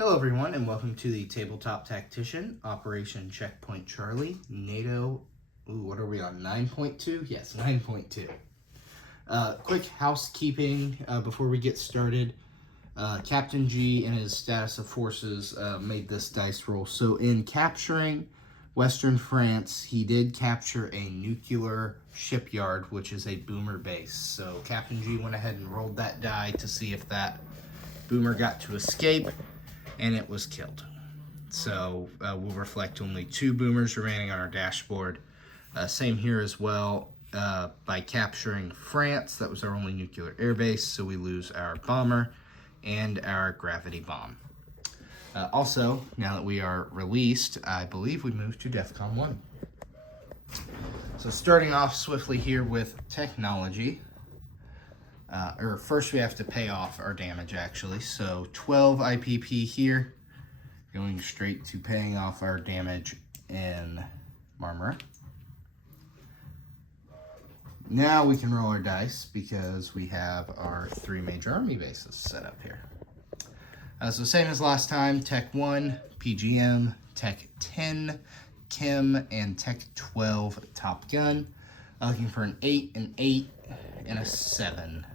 Hello everyone and welcome to the Tabletop Tactician, Operation Checkpoint Charlie, NATO, what are we on, 9.2? Yes, 9.2. Quick housekeeping before we get started. Captain G in his status of forces made this dice roll. So in capturing Western France, he did capture a nuclear shipyard, which is a boomer base. So Captain G went ahead and rolled that die to see if that boomer got to escape, and it was killed. So we'll reflect only 2 boomers remaining on our dashboard. Same here as well. By capturing France, that was our only nuclear airbase, so we lose our bomber and our gravity bomb. Also, now that we are released, I believe we move to DEFCON 1. So starting off swiftly here with technology. Or first we have to pay off our damage actually. So 12 IPP here, going straight to paying off our damage in Marmara. Now we can roll our dice because we have our 3 major army bases set up here. So same as last time, Tech 1, PGM, Tech 10, Chem, and Tech 12 Top Gun. Looking for an 8, an 8, and a 7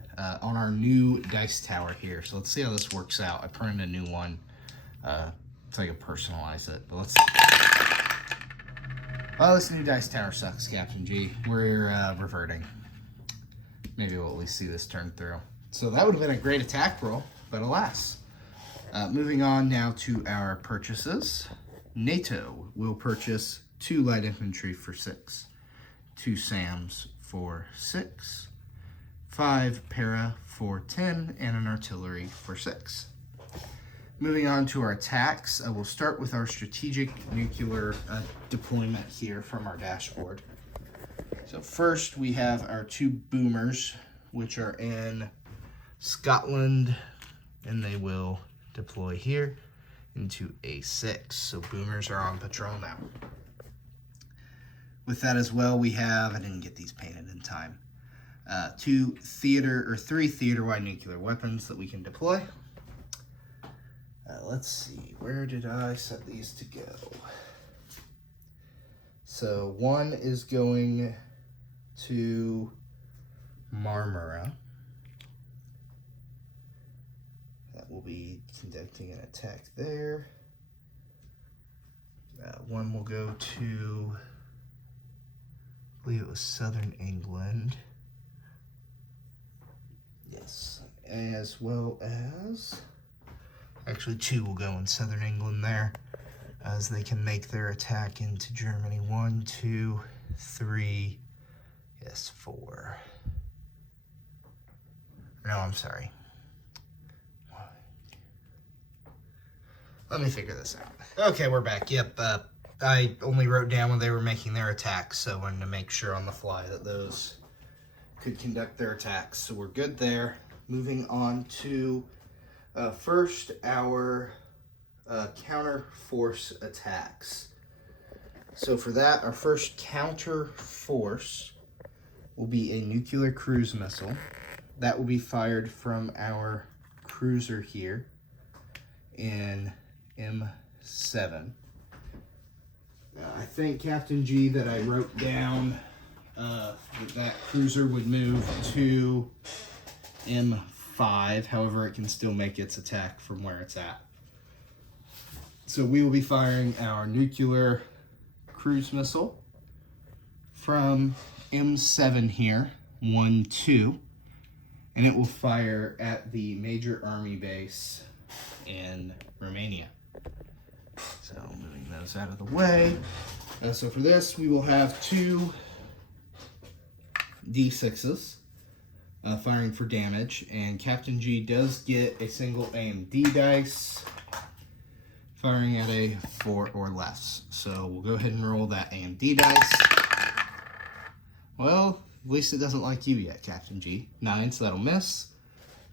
on our new dice tower here. So let's see how this works out. I printed a new one so I can personalize it. But let's see. Oh, this new dice tower sucks, Captain G. We're reverting. Maybe we'll at least see this turn through. So that would have been a great attack roll, but alas. Moving on now to our purchases. NATO will purchase 2 light infantry for 6, 2 SAMs for 6, 5 para for 10, and an artillery for 6. Moving on to our attacks, we'll start with our strategic nuclear deployment here from our dashboard. So first we have our 2 boomers, which are in Scotland, and they will deploy here into A6. So boomers are on patrol now. With that as well, we have, I didn't get these painted in time, 3 theater-wide nuclear weapons that we can deploy. Let's see, where did I set these to go? So 1 is going to Marmara. That will be conducting an attack there. 1 will go to, I believe it was Southern England. Yes, as well as, actually 2 will go in Southern England there, as they can make their attack into Germany. 1, 2, 3, yes, 4. No, I'm sorry. Let me figure this out. Okay, we're back. Yep, I only wrote down when they were making their attacks, so I wanted to make sure on the fly that those could conduct their attacks. So we're good there. Moving on to first our counter force attacks. So for that, our first counter force will be a nuclear cruise missile. That will be fired from our cruiser here in M7. I think, Captain G, that I wrote down that cruiser would move to M5. However, it can still make its attack from where it's at. So we will be firing our nuclear cruise missile from M7 here, 1, 2, and it will fire at the major army base in Romania. So moving those out of the way. So for this, we will have 2 D6s firing for damage, and Captain G does get a single AMD dice firing at a 4 or less. So we'll go ahead and roll that AMD dice. Well, at least it doesn't like you yet, Captain G. 9, so that'll miss.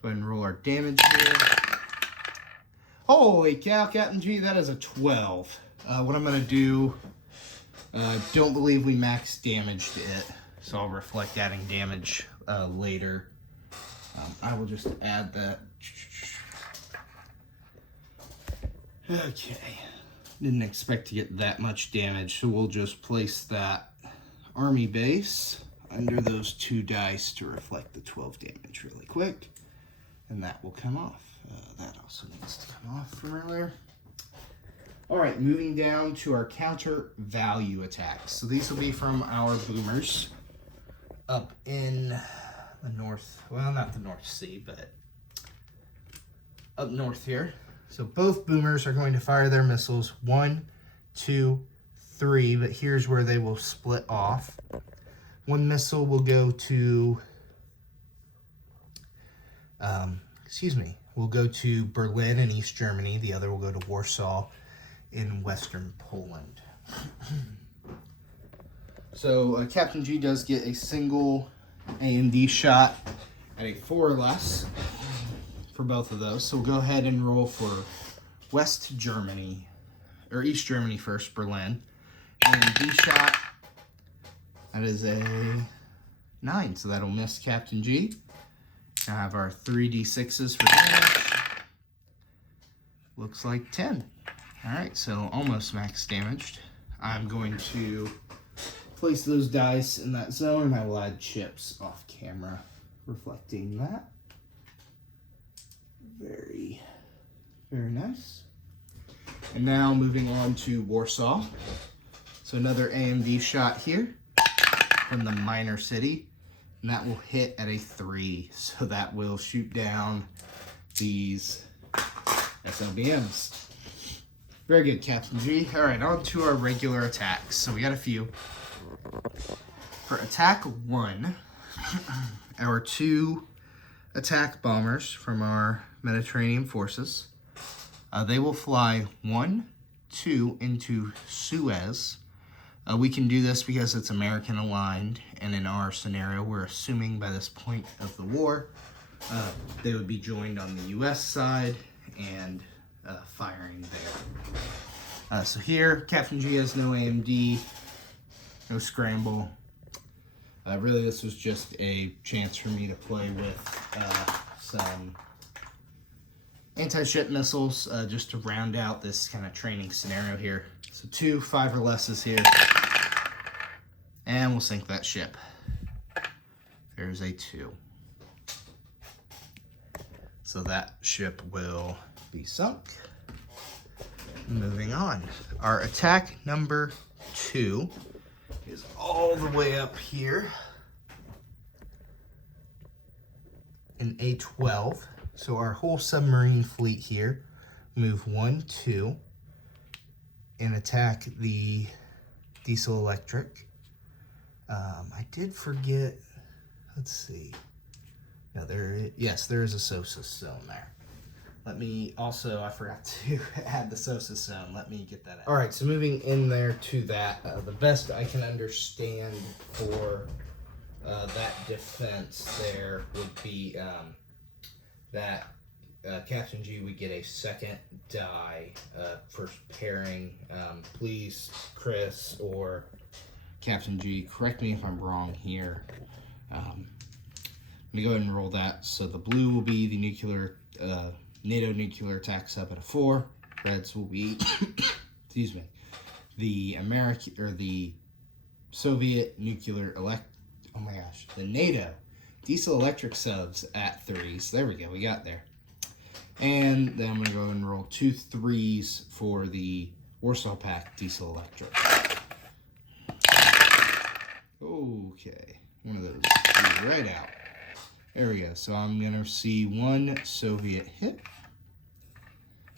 Go ahead and roll our damage here. Holy cow, Captain G, that is a 12. What I'm going to do, don't believe we maxed damage to it, so I'll reflect adding damage later. I will just add that Okay. Didn't expect to get that much damage, so we'll just place that army base under those 2 dice to reflect the 12 damage really quick. And that will come off. That also needs to come off from earlier. All right, moving down to our counter value attacks. So these will be from our boomers up in the north, well, not the North Sea, but up north here. So both boomers are going to fire their missiles 1, 2, 3, but here's where they will split off. One missile will go to, will go to Berlin in East Germany. The other will go to Warsaw in Western Poland. So Captain G does get a single AMD shot at a 4 or less for both of those. So we'll go ahead and roll for West Germany, or East Germany first, Berlin. AMD shot, that is a 9, so that'll miss Captain G. Now have our 3d6s for damage. Looks like 10. All right, so almost max damaged. I'm going to place those dice in that zone, and I will add chips off camera, reflecting that. Very, very nice. And now moving on to Warsaw. So another AMD shot here from the minor city, and that will hit at a 3. So that will shoot down these SLBMs. Very good, Captain G. All right, on to our regular attacks. So we got a few. For attack 1, our 2 attack bombers from our Mediterranean forces, they will fly 1, 2 into Suez. We can do this because it's American aligned, and in our scenario, we're assuming by this point of the war, they would be joined on the U.S. side and firing there. So here, Captain G has no AMD, no scramble. Really, this was just a chance for me to play with some anti-ship missiles just to round out this kind of training scenario here. So 2 5 or lesses here, and we'll sink that ship. There's a 2. So that ship will be sunk. Moving on. Our attack number 2 is all the way up here in A12. So our whole submarine fleet here, move 1, 2, and attack the diesel electric. I did forget, let's see. No, yes, there is a SOSUS zone there. Let me also, I forgot to add the SOSUS zone. Let me get that out. All right, so moving in there to that, the best I can understand for that defense there would be that Captain G would get a second die for pairing. Please, Chris or Captain G, correct me if I'm wrong here. Let me go ahead and roll that. So the blue will be the nuclear, NATO nuclear attack sub at a 4. Reds will be, excuse me, the American or the Soviet nuclear the NATO diesel electric subs at 3s. There we go, we got there. And then I'm going to go and roll 2 3s for the Warsaw Pact diesel electric. Okay, one of those flew right out. There we go. So I'm going to see 1 Soviet hit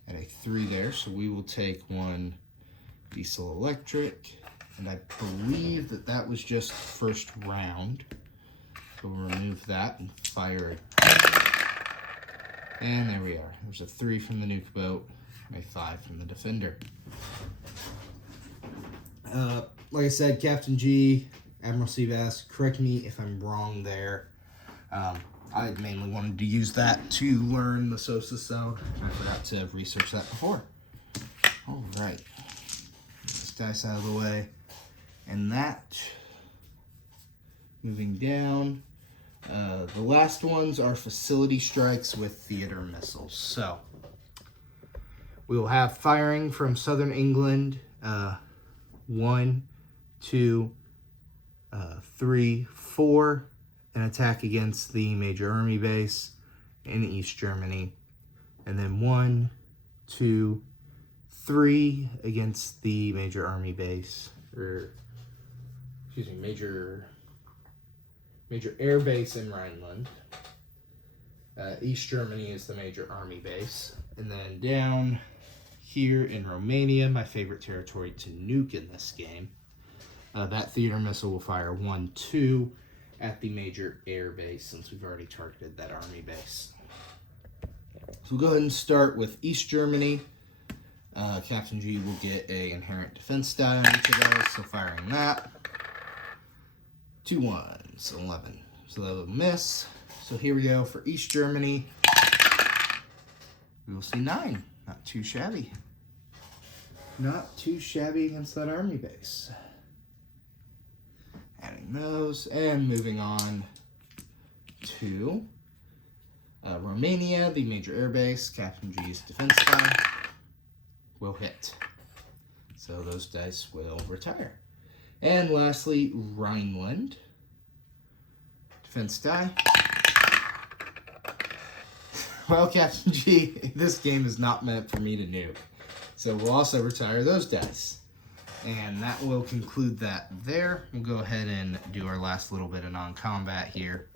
at a 3 there. So we will take 1 diesel electric. And I believe that that was just first round. So we'll remove that and fire it. And there we are. There's a 3 from the nuke boat, a 5 from the defender. Like I said, Captain G, Admiral Seabass, correct me if I'm wrong there. I mainly wanted to use that to learn the SOSUS zone. I forgot to research that before. All right. This dice out of the way. And that, moving down, the last ones are facility strikes with theater missiles. So We will have firing from southern England, 1, 2, 3, 4, an attack against the major army base in East Germany, and then 1, 2, 3 against the major army base, or excuse me, major air base in Rhineland. East Germany is the major army base, and then down here in Romania, my favorite territory to nuke in this game. That theater missile will fire 1, 2 at the major air base, since we've already targeted that army base. So we'll go ahead and start with East Germany. Captain G will get an inherent defense die on each of those, so firing that. 2 1s, 11. So that will miss. So here we go for East Germany. We will see 9. Not too shabby. Not too shabby against that army base. Adding those, and moving on to Romania, the major air base. Captain G's defense die will hit. So those dice will retire. And lastly, Rhineland. Defense die. Well, Captain G, this game is not meant for me to nuke. So we'll also retire those dice. And that will conclude that there. We'll go ahead and do our last little bit of non-combat here.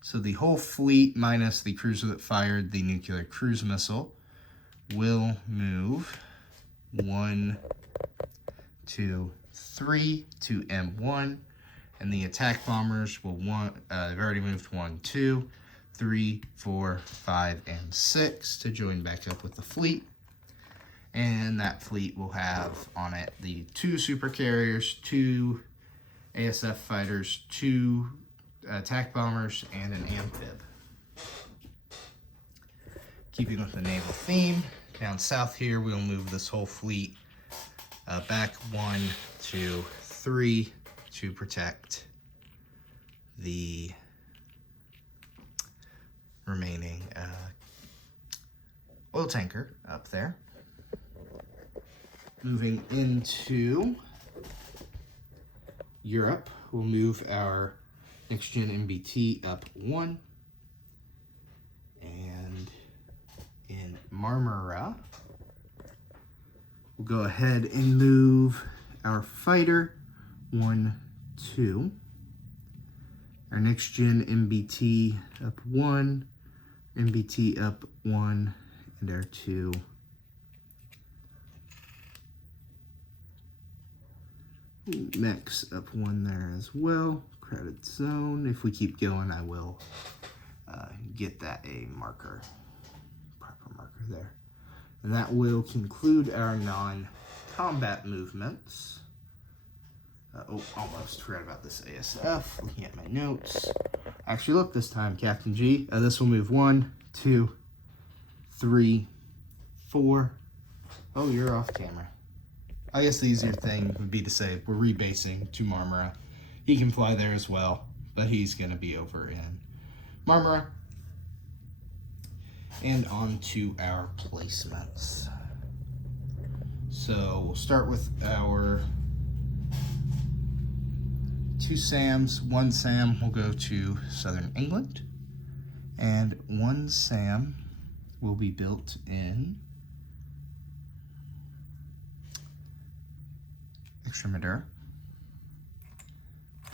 So the whole fleet, minus the cruiser that fired the nuclear cruise missile, will move 1, 2, 3 to M1. And the attack bombers will they've already moved 1, 2, 3, 4, 5, and 6 to join back up with the fleet. And that fleet will have on it the 2 super carriers, 2 ASF fighters, 2 attack bombers, and an amphib. Keeping with the naval theme, down south here we'll move this whole fleet back 1, 2, 3 to protect the remaining oil tanker up there. Moving into Europe, we'll move our next-gen MBT up 1. And in Marmara, we'll go ahead and move our fighter 1, 2. Our next-gen MBT up 1, MBT up 1, and our 2 mechs up 1 there as well. Crowded zone. If we keep going, I will get that a marker, proper marker there. And that will conclude our non-combat movements. Almost forgot about this ASF. Looking at my notes. Actually, look this time, Captain G. This will move 1, 2, 3, 4. Oh, you're off camera. I guess the easier thing would be to say we're rebasing to Marmara. He can fly there as well, but he's going to be over in Marmara. And on to our placements. So we'll start with our 2 SAMs. 1 SAM will go to southern England, and 1 SAM will be built in Extremadura.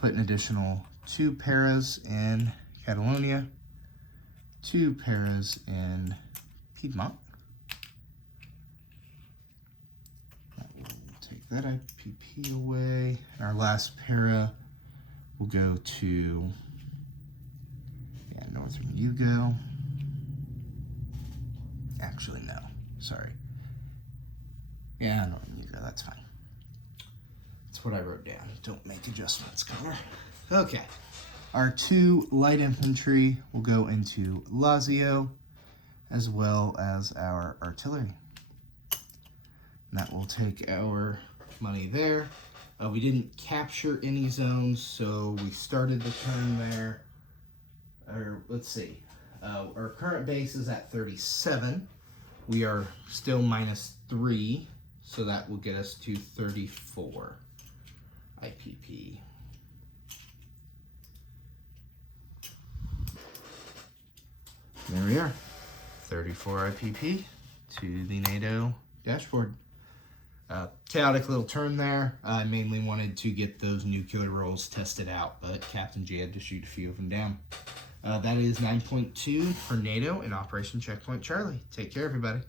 Put an additional 2 paras in Catalonia, 2 paras in Piedmont. We'll take that IPP away. And our last para will go to Northern Yugo. Actually, no. Sorry. Yeah, Northern Yugo, that's fine. That's what I wrote down. Don't make adjustments, Connor. Okay. Our 2 light infantry will go into Lazio, as well as our artillery. And that will take our money there. We didn't capture any zones, so we started the turn there. Or let's see. Our current base is at 37. We are still -3, so that will get us to 34 IPP. There we are, 34 IPP to the NATO dashboard. Chaotic little turn there. I mainly wanted to get those nuclear rolls tested out, but Captain J had to shoot a few of them down. That is 9.2 for NATO in Operation Checkpoint Charlie. Take care, everybody.